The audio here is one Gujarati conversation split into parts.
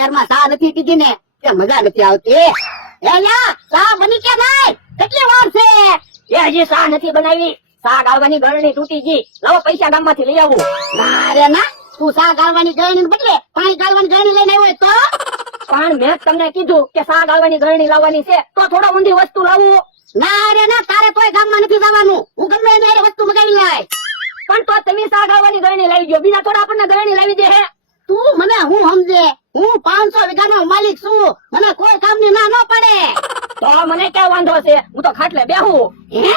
અત્યારમાં સા નથી પીધી ને તે મજા નથી આવતી. એલા સા બની કે નહીં? કેટલી વાર છે? એ હજી સા નથી બનાવી. સા ગાળવાની ગળણી તૂટી ગઈ. લાવો પૈસા ગામમાંથી લઈ આવું. ના રે ના, તું સા ગાળવાની ગળણી બદલે પાણી ગાળવાની ગળણી લઈને આવ્યો તો? પણ મેં તમને કીધું કે સા ગાળવાની ગળણી લાવવાની છે તો થોડો ઊંધી વસ્તુ લાવું. ના રે ના, તારે તોય ગામમાં નથી જવાનું. હું ગમે એને હારે વસ્તુ મગાવી લાય. પણ તો તમે સા ગાળવાની ગળણી લાવી દો, બીજા થોડા આપણને ગળણી લાવી દે હે. તું મને હું સમજે? હું 500 વીઘાનો માલિક છું, મને કોઈ કામની ના ન પડે. તો મને ક્યાં વાંધો છે? હું તો ખાટલે બેહું. હે?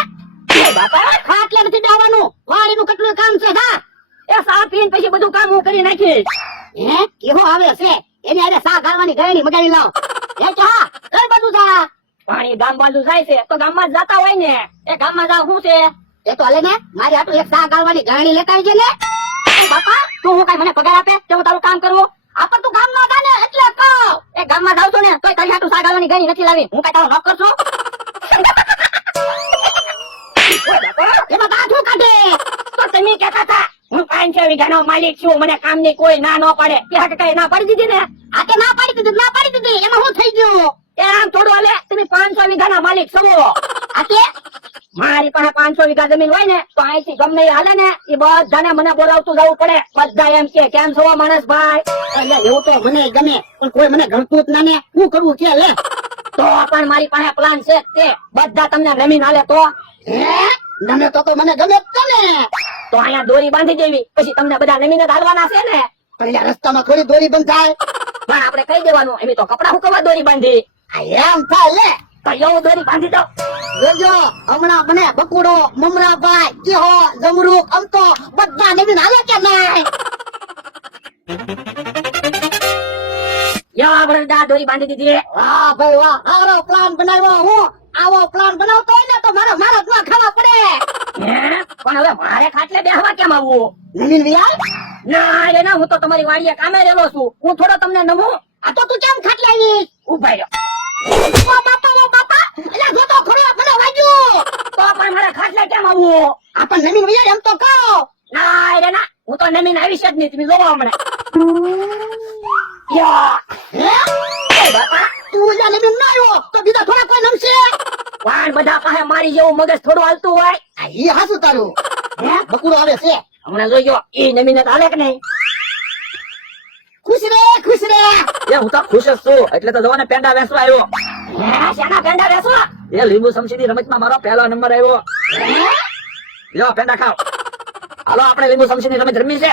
એ બાપા, ખાટલે નથી બેહવાનું, વાડીનું કેટલું કામ છે. હા એ સા પીને પછી બધું કામ હું કરી નાખીશ. હે કેવો આવે છે? એની હારે સા ગાળવાની ગળણી મગાવી લાવ. એ ચા કઈ બાજુ જા? પાણી ગામ બાજુ જાય છે તો ગામમાં જ જાતા હોય ને. એ ગામમાં જાવ શું છે? એ તો હાલે ને, મારી હાટુ એક સા ગાળવાની ગળણી લેતા આવજે ને. બાપા તું હું કઈ મને પગાર આપે કે હું તારું કામ કરું? આપણ તું ગામમાં જા ને એટલે કહું. એ ગામમાં જાવ છો ને તોય તારી હાટુ સા ગાળવાની ગળણી નથી લાવી. હું કઈ તારો નોકર છું? એમાં કાઠું કાઢે. તો તમે કહેતા હતા હું 500 વીઘાનો માલિક છું, મને કામની કોઈ ના ન પાડે. તે હાટુ કઈ ના પાડી દીધી ને? આ તે ના પાડી દીધી, ના પાડી દીધી, એમાં શું થઈ ગયું? એ આમ થોડું હાલે. તમે 500 વીઘાના માલિક છો. આ તે મારી પાસે 500 વીઘા જમીન હોય ને તો અહીંથી ગમે એ હાલે ને એ બધાને મને બોલાવતું જવું પડે. બધા એમ કે કેમ છો માણસ ભાઈ? એટલે એવું તો મને ગમે, પણ કોઈ મને ગણતું જ ના ને. શું કરવું છે લે? તો પણ મારી પાસે પ્લાન છે તે બધા તમને જમીન હાલે તો. હે ગમે તો મને ગમે જ છે ને. તો અહીંયા દોરી બાંધી દેવી, પછી તમને બધા જમીન જ હાલવાના છે ને. પણ અહીંયા રસ્તામાં થોડી દોરી બંધ થાય. પણ આપણે કહી દેવાનું એમ તો કપડા હુકવવા દોરી બાંધી. આ એમ થાય લે. તો એવું દોરી બાંધી દો. જોજો હમણાં મને બકુડો, મમરાભાઈ, ચીહો, જમરૂક, અમતો બધા નવીન હાલે કે નહીં? યા બળદા દોરી બાંધી દીધી. વાહ ભાઈ વાહ, આવો પ્લાન બનાવ્યો. હું આવો પ્લાન બનાવતો હોય ને તો મારા જ ના ખાવા પડે. હે પણ હવે મારે ખાટલે બેહવા કેમ આવવું? નવીન વિયાર ના રે ના, હું તો તમારી વાડીએ કામે રહેલો છું. હું થોડો તમને નમું. આ તો તું કેમ ખાટલે આવી? ઉભા રહ્યો. ઓ બાપા એટલે જો તો ખોડિયા મને વાગ્યું. તો પણ મારે ખાટલે કેમ આવવું? આપણ નવીન વિયાર એમ તો કહો. ના રે ના, હું તો નમીન આવી જ નહીં. તમે જોવો હમણાં. યા હે એ બાપા, તું જ્યાં નવીન ના આવ્યો તો બીજા થોડા કોઈ નમશે? વાણ બધા પાસે મારી જેવું મગજ થોડું હાલતું હોય. આ ઈ હાસું તારું. હે બકુડો આવે છે. હમણાં જોઈજો એ નમીન જ હાલે કે નહીં. ખુશ રે ખુશ રે. એ હું તો ખુશ જ છું, એટલે તો જવાને પેંડા વેચવા આવ્યો. હે શાના પેંડા વેચવા? એ લીંબુ સમસીની રમતમાં મારો પહેલો નંબર આવ્યો. લ્યો પેંડા ખાઓ. હાલો આપણે લીંબુ સમસીની રમત રમી છે.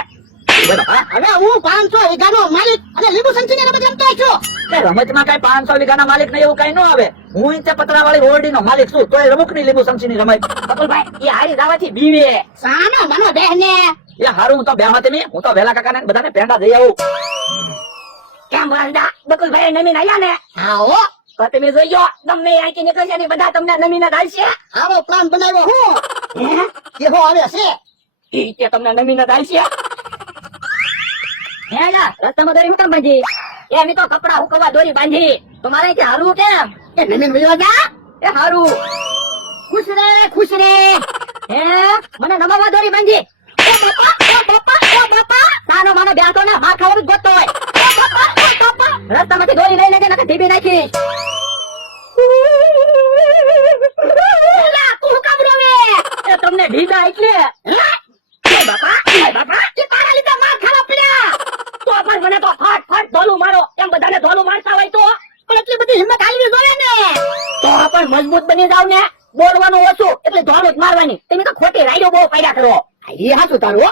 બોલો, હા? હવે હું 500 વીઘાનો માલિક અને લીંબુ સંચીને રમત રમતો છું. એ રમતમાં કઈ 500 વીઘાના માલિક ને એવું કઈ ન આવે. હું ઇંચે પતરાવાળી ઓરડીનો માલિક છું, તોય રમુક ની લીંબુ સમસીની રમત. બકુલભાઈ એ હારી દાવાથી બીવે. સાનો મનો બહેને. એ હારું, હું તો બેહવા તેમી, હું તો વેલા કાકાને બધાને પેંડા દઈ આવું. કેમ બળદા બકુલભાઈ નમીન આયા ને આવો તો તમે જોઈજો ગમે અહીંથી નીકળશે ને બધા તમને નમીન જ હાલશે. આવો પ્લાન બનાવ્યો હું. હે કેવો આવે છે? ઈ કે તમને નમીન જ હાલશે. હે ના રસ્તામાં દોરી મૂકમ બાંધી. એમ તો કપડા હુકવવા દોરી બાંધી. તો મારે અહીંથી હારવું કેમ? એ નવીન વિયો જા. એ હારું. ખુશ રે ખુશ રે. હે મને નમાવા દોરી બાંધી. ઓ બાપા સાનો મને બેઠો ને માર ખાવાનું જ ગોતતો હોય. રસ્તામાંથી દોરી લઈ લેજે નકર ઢીબી નાખી. એલા તું કામ રોવે. એ તમને ઢીબા એટલે એ બાપા એ તારા લીધે માર ખાવા પડ્યા. તો પણ મને તો ફાટ ફાટ ધોલું મારો એમ બધાને ધોલું મારતા હોય તો પણ એટલી બધી હિંમત આવી જોઈએ ને. તો પણ મજબૂત બની જાવ ને. બોલવાનું ઓછું એટલે ધોલું જ મારવાની. તમે તો ખોટી રાઈડો બહુ પાડ્યા કરો. એ હાચું તારું હો.